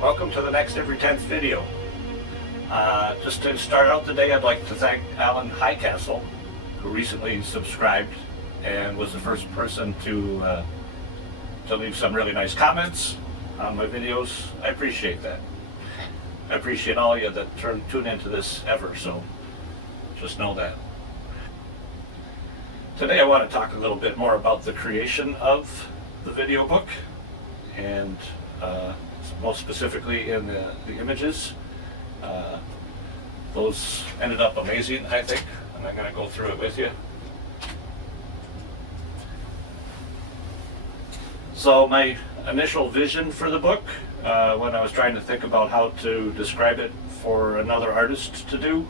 Welcome to the next Every 10th video. Just to start out the day, I'd like to thank Alan Highcastle, who recently subscribed and was the first person to leave some really nice comments on my videos. I appreciate that. I appreciate all of you that tune into this ever, so just know that. Today I want to talk a little bit more about the creation of the video book, and most specifically in the images. Those ended up amazing, I think, and I'm going to go through it with you. So my initial vision for the book, when I was trying to think about how to describe it for another artist to do,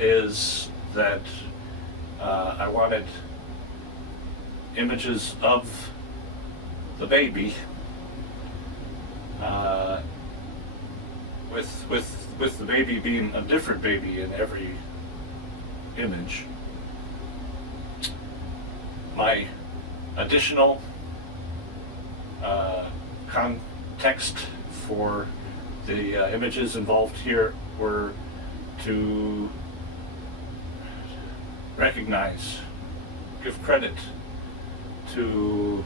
is that I wanted images of the baby with the baby being a different baby in every image. My additional context for the images involved here were to recognize, give credit to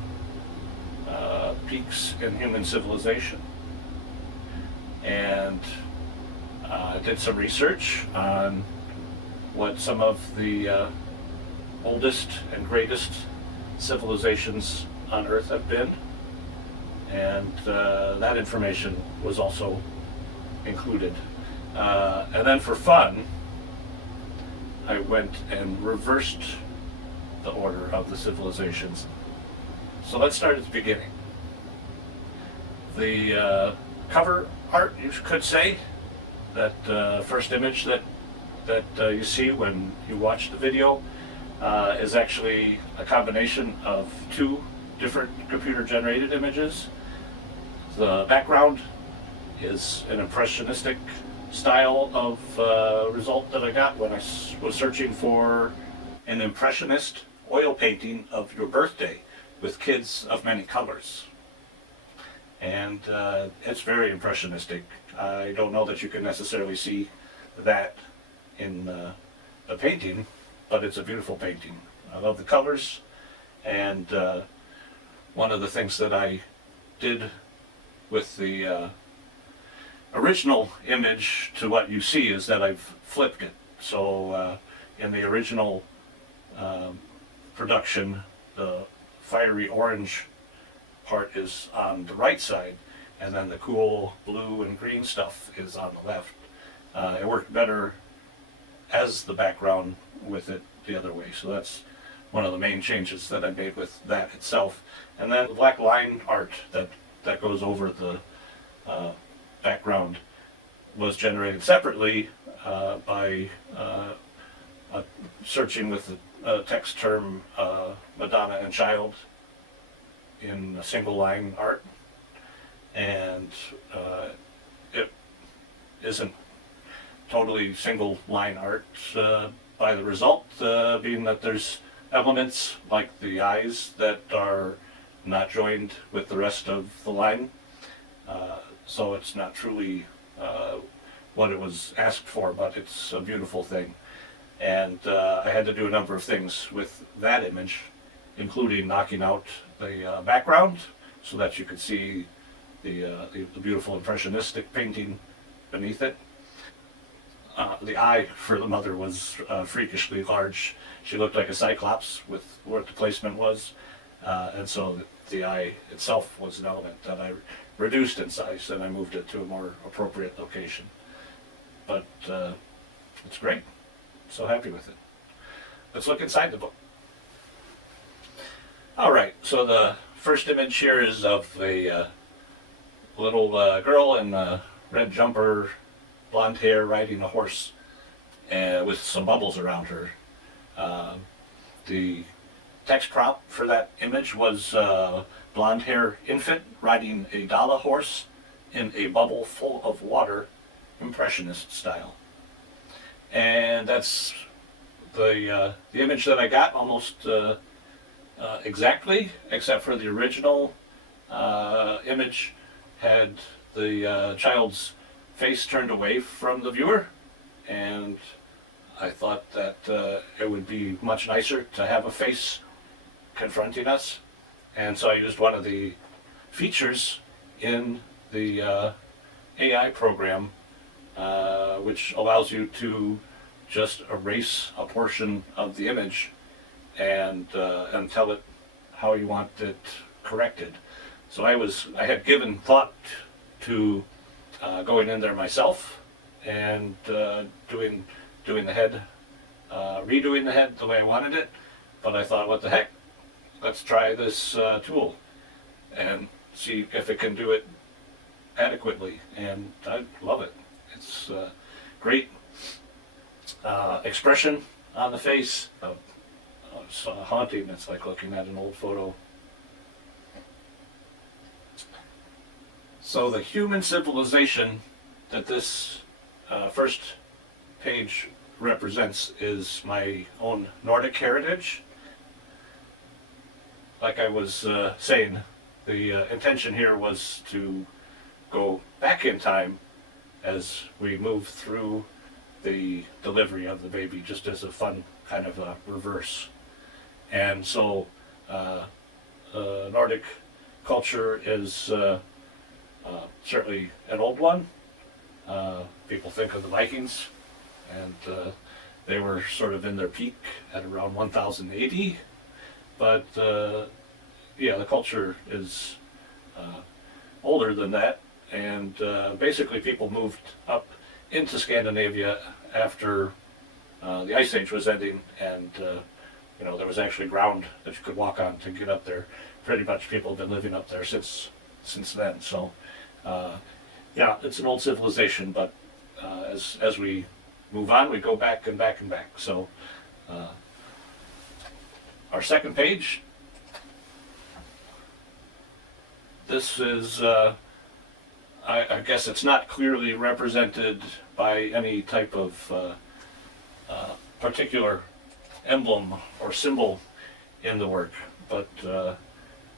peaks in human civilization. And did some research on what some of the oldest and greatest civilizations on Earth have been, and that information was also included. And then for fun, I went and reversed the order of the civilizations. So let's start at the beginning. The cover art, you could say, that first image that you see when you watch the video is actually a combination of two different computer-generated images. The background is an impressionistic style of result that I got when I was searching for an impressionist oil painting of your birthday with kids of many colors. And it's very impressionistic. I don't know that you can necessarily see that in the painting, but it's a beautiful painting. I love the colors, and one of the things that I did with the original image to what you see is that I've flipped it. So in the original production, the fiery orange part is on the right side, and then the cool blue and green stuff is on the left. It worked better as the background with it the other way, so that's one of the main changes that I made with that itself. And then the black line art that goes over the background was generated separately by searching with the text term Madonna and Child in a single line art, and it isn't totally single line art by the result being that there's elements like the eyes that are not joined with the rest of the line, so it's not truly what it was asked for, but it's a beautiful thing. And I had to do a number of things with that image, including knocking out the background so that you could see the beautiful impressionistic painting beneath it. The eye for the mother was freakishly large. She looked like a cyclops with what the placement was, and so the eye itself was an element that I reduced in size, and I moved it to a more appropriate location. But it's great. So happy with it. Let's look inside the book. All right, so the first image here is of a little girl in a red jumper, blonde hair, riding a horse with some bubbles around her. The text prompt for that image was blonde hair infant riding a Dala horse in a bubble full of water, impressionist style. And that's the image that I got almost exactly, except for the original image had the child's face turned away from the viewer, and I thought that it would be much nicer to have a face confronting us. And so I used one of the features in the AI program, which allows you to just erase a portion of the image and tell it how you want it corrected. So I had given thought to going in there myself and doing the head, redoing the head the way I wanted it. But I thought, what the heck? Let's try this tool and see if it can do it adequately. And I love it. It's great expression on the face. It's haunting. It's like looking at an old photo. So the human civilization that this first page represents is my own Nordic heritage. Like I was saying, the intention here was to go back in time as we move through the delivery of the baby, just as a fun kind of reverse. And so Nordic culture is certainly an old one. People think of the Vikings, and they were sort of in their peak at around 1080. But yeah, the culture is older than that, and basically people moved up into Scandinavia after the Ice Age was ending, and there was actually ground that you could walk on to get up there. Pretty much people have been living up there since then. So yeah, it's an old civilization, but as we move on, we go back and back and back. So our second page, this is, I guess it's not clearly represented by any type of particular emblem or symbol in the work, but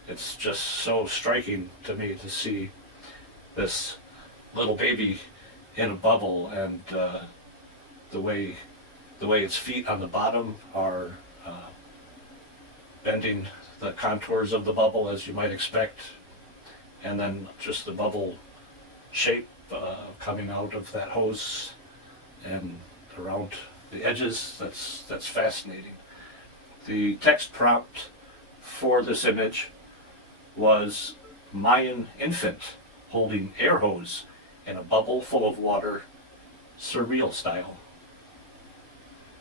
it's just so striking to me to see this little baby in a bubble, and the way its feet on the bottom are bending the contours of the bubble, as you might expect, and then just the bubble shape coming out of that hose and around the edges. That's fascinating. The text prompt for this image was Mayan infant holding air hose in a bubble full of water, surreal style.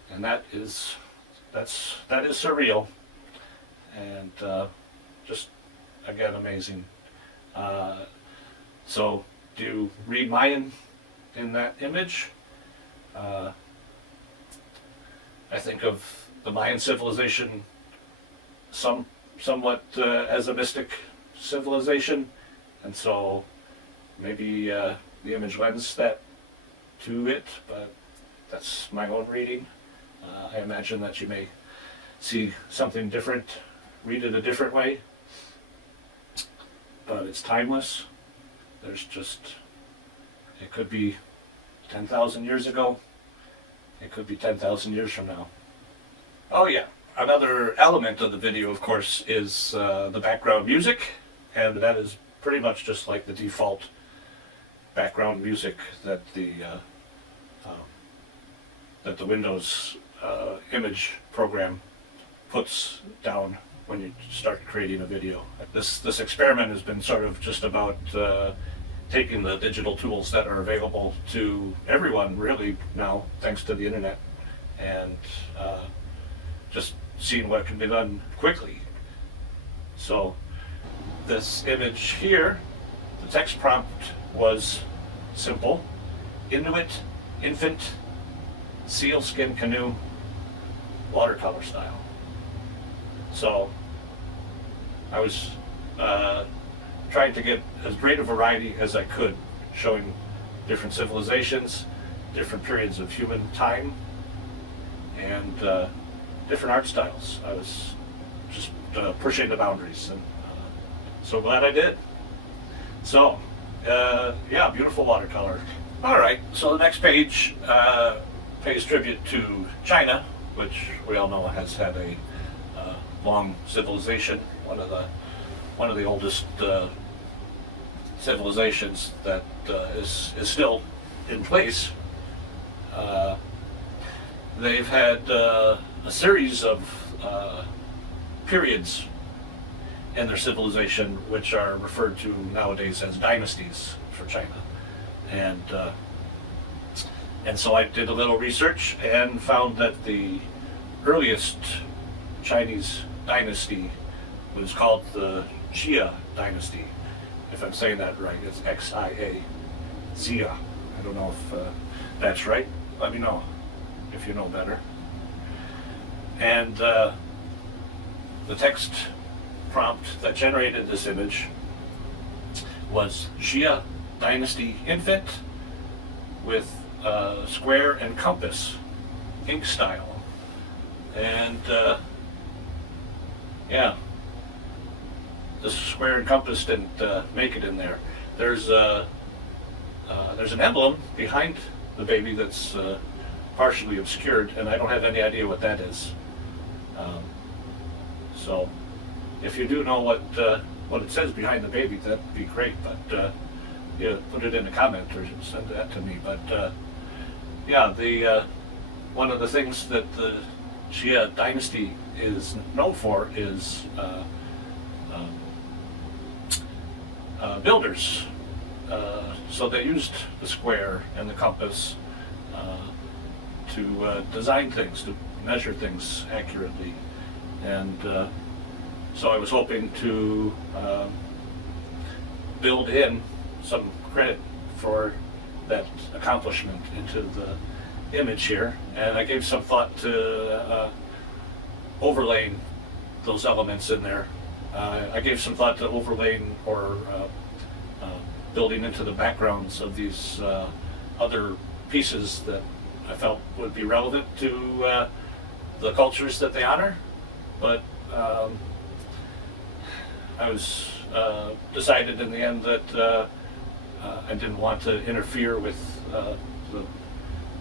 And that is surreal, and just again amazing. So do you read Mayan in that image? I think of the Mayan civilization somewhat as a mystic civilization, and so maybe the image lends that to it, but that's my own reading. I imagine that you may see something different, read it a different way, but it's timeless. It could be 10,000 years ago, it could be 10,000 years from now. Oh yeah, another element of the video, of course, is the background music, and that is pretty much just like the default background music that the Windows image program puts down when you start creating a video. This experiment has been sort of just about taking the digital tools that are available to everyone really now, thanks to the internet, and just seeing what can be done quickly. So this image here, the text prompt was simple: Inuit infant sealskin canoe, watercolor style. So I was trying to get as great a variety as I could, showing different civilizations, different periods of human time, and different art styles. I was just pushing the boundaries, and so glad I did. So Yeah, beautiful watercolor. All right, so the next page pays tribute to China, which we all know has had a long civilization, one of the oldest civilizations that is still in place. Uh, they've had a series of periods in their civilization, which are referred to nowadays as dynasties for China. And and so I did a little research and found that the earliest Chinese dynasty was called the Xia dynasty. If I'm saying that right, it's Xia. Xia. I don't know if that's right. Let me know if you know better. And the text prompt that generated this image was Xia Dynasty Infant with square and compass ink style. And yeah, the square and compass didn't make it in there. There's an emblem behind the baby that's partially obscured, and I don't have any idea what that is. So if you do know what it says behind the baby, that'd be great. But yeah, put it in a comment or send that to me. But yeah, the one of the things that the Xia dynasty is known for is builders. So they used the square and the compass to design things, to measure things accurately. And so I was hoping to build in some credit for that accomplishment into the image here. And I gave some thought to overlaying those elements in there. I gave some thought to overlaying or building into the backgrounds of these other pieces that I felt would be relevant to the cultures that they honor. But I was decided in the end that I didn't want to interfere with the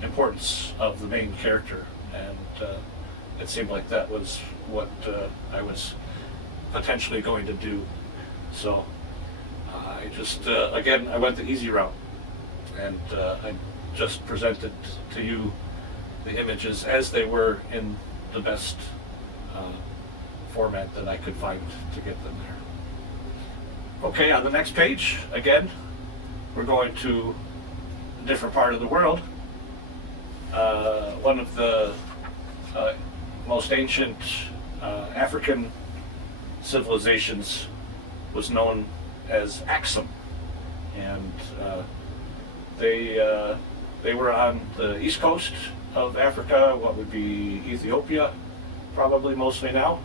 importance of the main character, and it seemed like that was what I was potentially going to do. So I just, again, I went the easy route, and I just presented to you the images as they were in the best format that I could find to get them there. Okay, on the next page, again, we're going to a different part of the world. One of the most ancient African civilizations was known as Axum, and they were on the east coast of Africa, what would be Ethiopia, probably mostly now.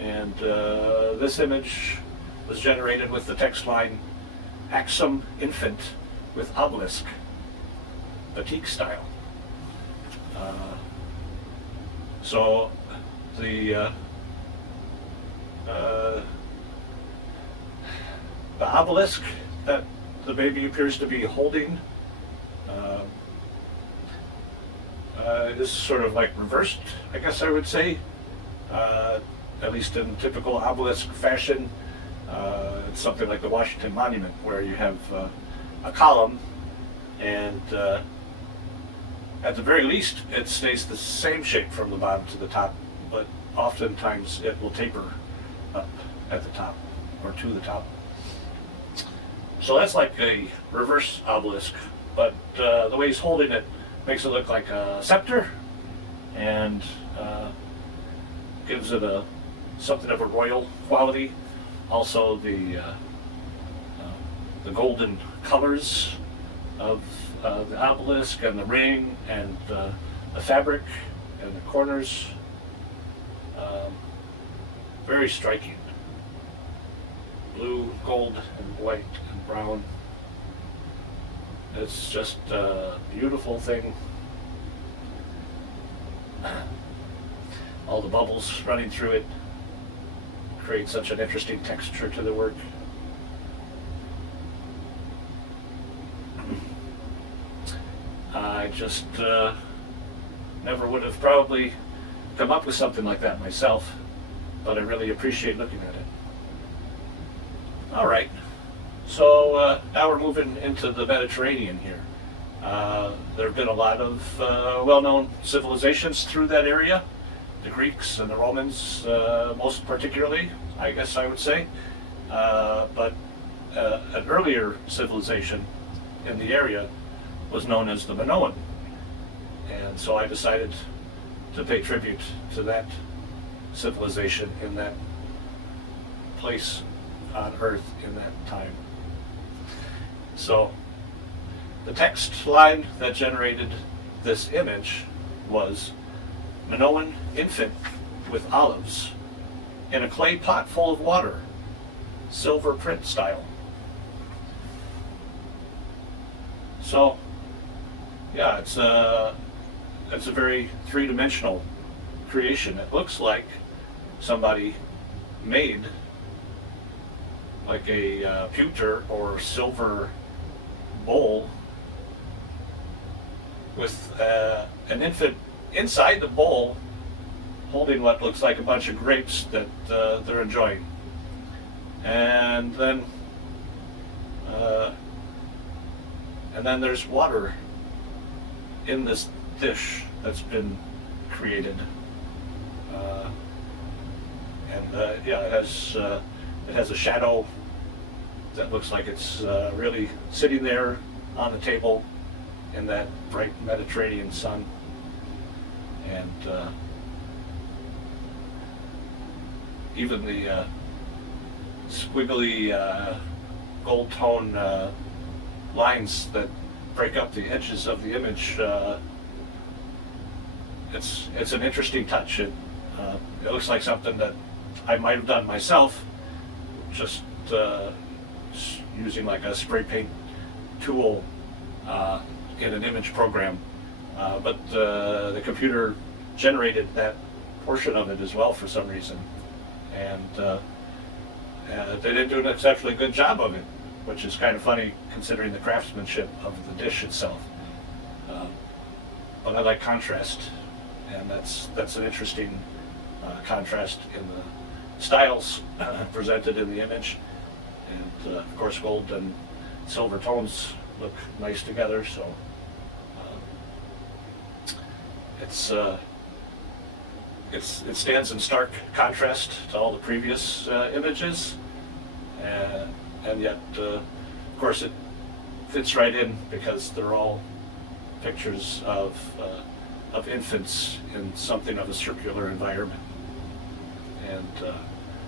And this image was generated with the text line Axum Infant with obelisk, batik style. So the obelisk that the baby appears to be holding is sort of like reversed, I guess I would say, at least in typical obelisk fashion. It's something like the Washington Monument, where you have a column, and at the very least it stays the same shape from the bottom to the top, but oftentimes it will taper up at the top or to the top. So that's like a reverse obelisk, but the way he's holding it makes it look like a scepter, and gives it something of a royal quality. Also the golden colors of the obelisk and the ring and the fabric and the corners, very striking. Blue, gold, and white and brown. It's just a beautiful thing. All the bubbles running through it create such an interesting texture to the work. I just never would have probably come up with something like that myself, but I really appreciate looking at it. All right, so now we're moving into the Mediterranean here. There have been a lot of well-known civilizations through that area, the Greeks and the Romans most particularly, I guess I would say, but an earlier civilization in the area was known as the Minoan, and so I decided to pay tribute to that civilization in that place on Earth in that time. So the text line that generated this image was Minoan infant with olives in a clay pot full of water, silver print style. So yeah, it's a very three-dimensional creation. It looks like somebody made like a pewter or silver bowl with an infant inside the bowl holding what looks like a bunch of grapes that they're enjoying. And then there's water in this dish that's been created. Yeah, it has a shadow that looks like it's really sitting there on the table in that bright Mediterranean sun. And even the squiggly gold tone lines that break up the edges of the image, it's an interesting touch. It looks like something that I might have done myself, just using like a spray paint tool in an image program. But the computer generated that portion of it as well for some reason. And they didn't do an exceptionally good job of it, which is kind of funny considering the craftsmanship of the dish itself. But I like contrast, and that's an interesting contrast in the styles presented in the image. And of course, gold and silver tones look nice together, so it stands in stark contrast to all the previous images, and yet, of course, it fits right in because they're all pictures of infants in something of a circular environment, and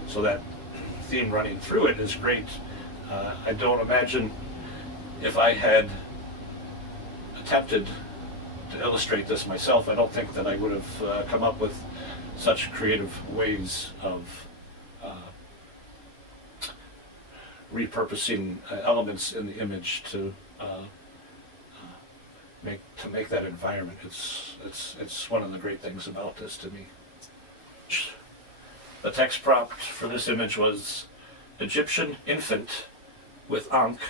so that theme running through it is great. I don't imagine if I had attempted to illustrate this myself, I don't think that I would have come up with such creative ways of repurposing elements in the image to make that environment. It's one of the great things about this to me. The text prompt for this image was Egyptian infant with Ankh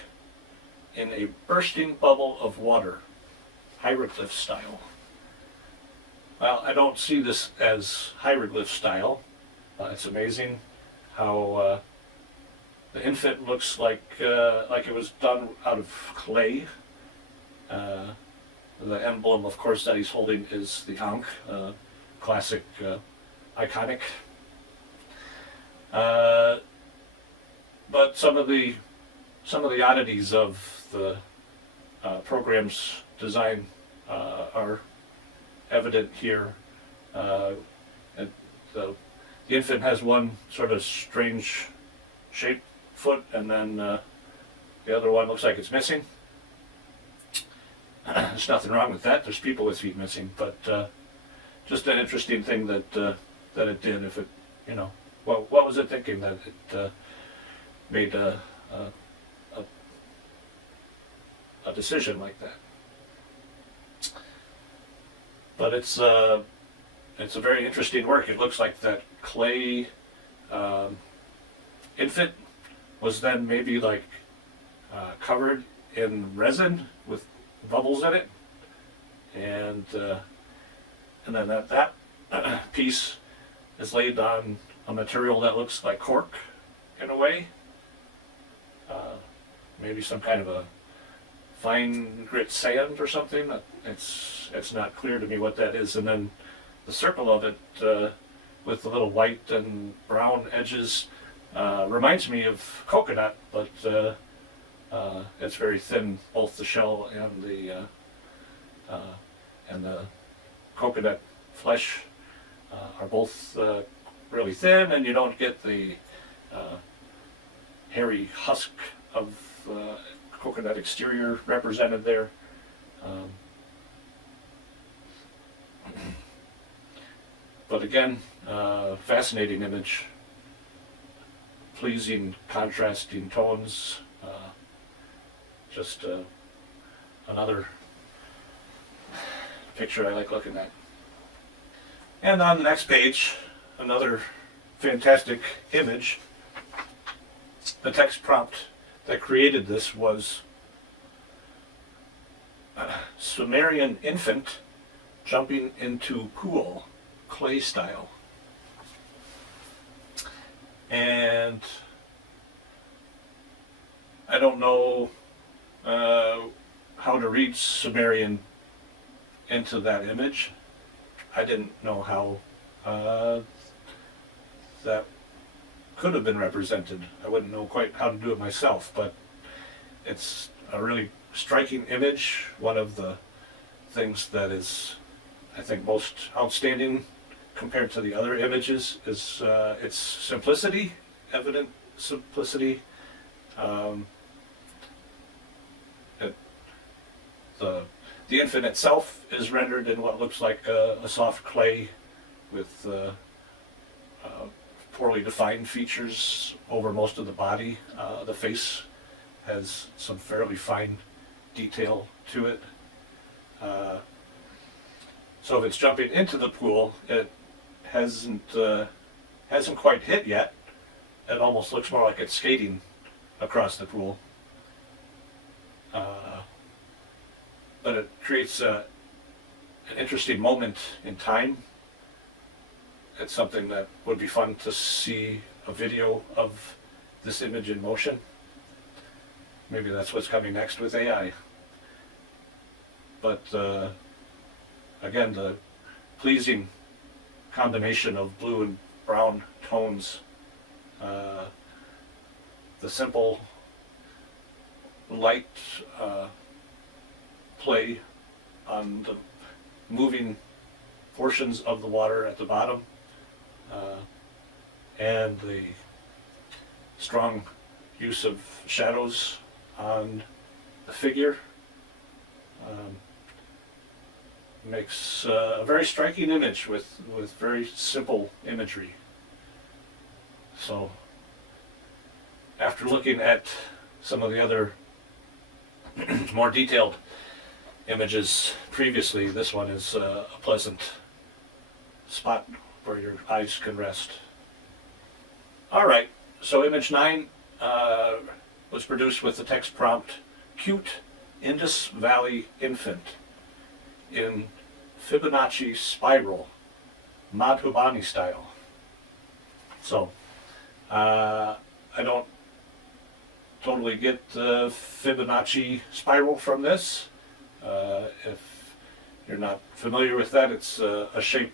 in a bursting bubble of water, hieroglyph style. Well, I don't see this as hieroglyph style. It's amazing how the infant looks like it was done out of clay. The emblem, of course, that he's holding is the Ankh, classic, iconic. But some of the oddities of the program's design are evident here. The infant has one sort of strange shaped foot, and then the other one looks like it's missing. There's nothing wrong with that. There's people with feet missing, but just an interesting thing that it did. If it, what was it thinking that it made a decision like that? But it's a very interesting work. It looks like that clay infant was then maybe like covered in resin with bubbles in it, and then that piece is laid on a material that looks like cork in a way, maybe some kind of a fine grit sand or something. It's not clear to me what that is. And then the circle of it with the little white and brown edges reminds me of coconut, but it's very thin. Both the shell and the coconut flesh are both really thin, and you don't get the hairy husk of coconut exterior represented there. But again, fascinating image, pleasing contrasting tones, just another picture I like looking at. And on the next page, another fantastic image. The text prompt that created this was Sumerian infant jumping into pool, clay style. And I don't know how to read Sumerian into that image. I didn't know how that could have been represented. I wouldn't know quite how to do it myself, but it's a really striking image. One of the things that is, I think, most outstanding compared to the other images is its simplicity, evident simplicity. The infant itself is rendered in what looks like a soft clay with poorly defined features over most of the body. The face has some fairly fine detail to it. So if it's jumping into the pool, it hasn't quite hit yet. It almost looks more like it's skating across the pool. But it creates an interesting moment in time. It's something that would be fun to see a video of this image in motion. Maybe that's what's coming next with AI. But again, the pleasing combination of blue and brown tones, the simple light play on the moving portions of the water at the bottom, and the strong use of shadows on the figure makes a very striking image with very simple imagery. So after looking at some of the other more detailed images previously, this one is a pleasant spot where your eyes can rest. Alright, so image 9 was produced with the text prompt, Cute Indus Valley Infant in Fibonacci Spiral, Madhubani style. So, I don't totally get the Fibonacci spiral from this. If you're not familiar with that, it's a shape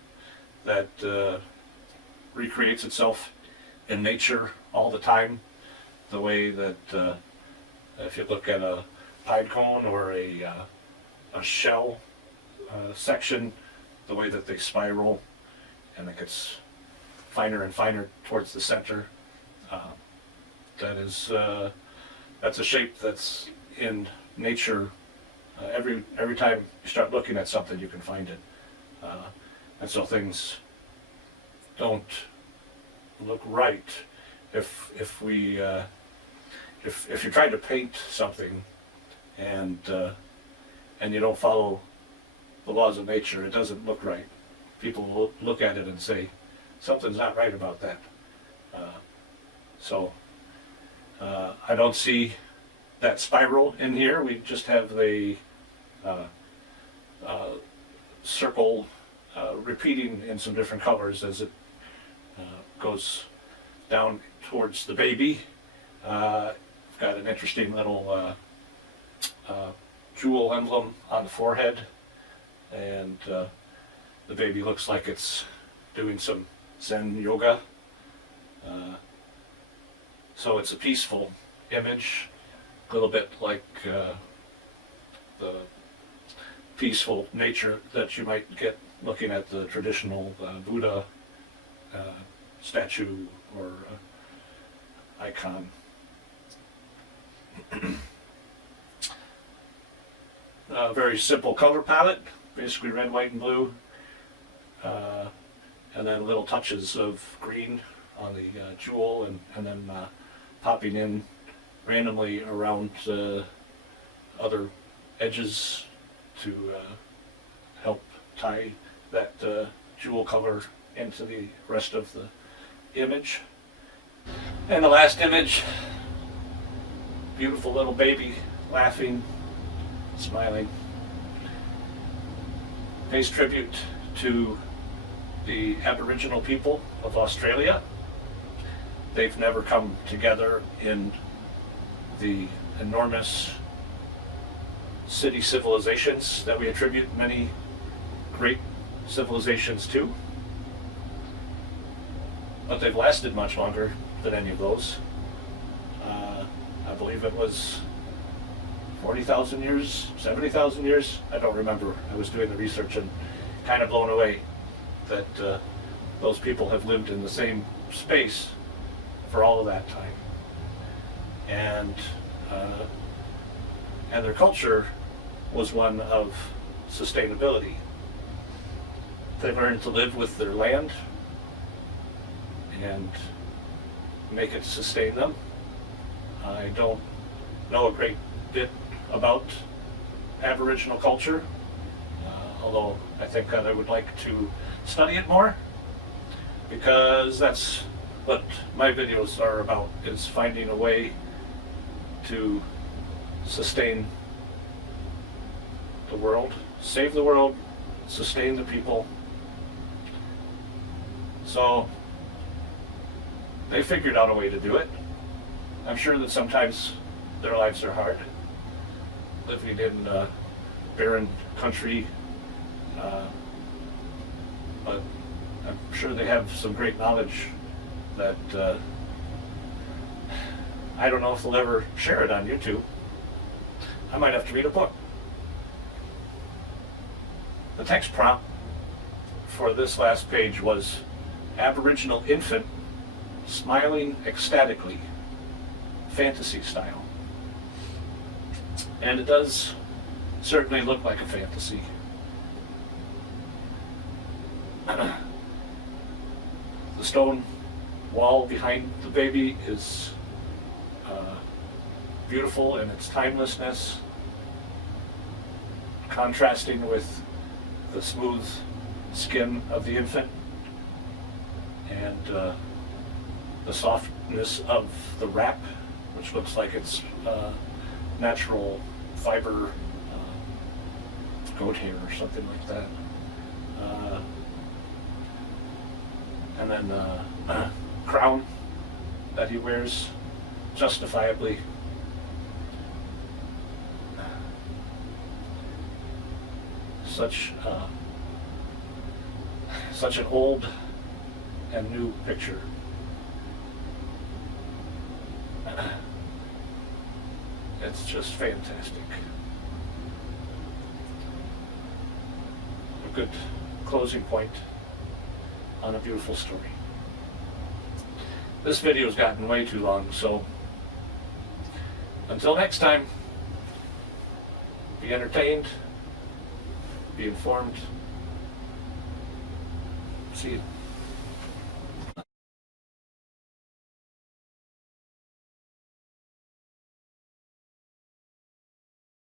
that recreates itself in nature all the time. The way that if you look at a pine cone or a shell section, the way that they spiral and it gets finer and finer towards the center. That's a shape that's in nature. Every time you start looking at something, you can find it, and so things don't look right if you're trying to paint something and you don't follow the laws of nature. It doesn't look right. People will look at it and say something's not right about that. So I don't see that spiral in here. We just have the circle repeating in some different colors as it goes down towards the baby. Got an interesting little jewel emblem on the forehead, and the baby looks like it's doing some Zen yoga. So it's a peaceful image, a little bit like the peaceful nature that you might get looking at the traditional Buddha statue or icon. Very simple color palette, basically red, white, and blue, and then little touches of green on the jewel, and then popping in randomly around other edges to help tie that jewel color into the rest of the image. And the last image, beautiful little baby laughing, smiling, pays tribute to the Aboriginal people of Australia. They've never come together in the enormous city civilizations that we attribute many great civilizations to, but they've lasted much longer than any of those. I believe it was 40,000 years, 70,000 years, I don't remember. I was doing the research and kind of blown away that those people have lived in the same space for all of that time. And their culture was one of sustainability. They learned to live with their land and make it sustain them. I don't know a great bit about Aboriginal culture, although I think that I would like to study it more, because that's what my videos are about, is finding a way to sustain the world, save the world, sustain the people. So they figured out a way to do it. I'm sure that sometimes their lives are hard, living in barren country, but I'm sure they have some great knowledge that I don't know if they'll ever share it on YouTube. I might have to read a book. The text prompt for this last page was Aboriginal infant smiling ecstatically, fantasy style. And it does certainly look like a fantasy. The stone wall behind the baby is beautiful in its timelessness, contrasting with the smooth skin of the infant and the softness of the wrap, which looks like it's natural fiber goat hair or something like that. And then crown that he wears justifiably. Such an old and new picture. It's just fantastic. A good closing point on a beautiful story. This video's gotten way too long, so until next time, be entertained, be informed. See you.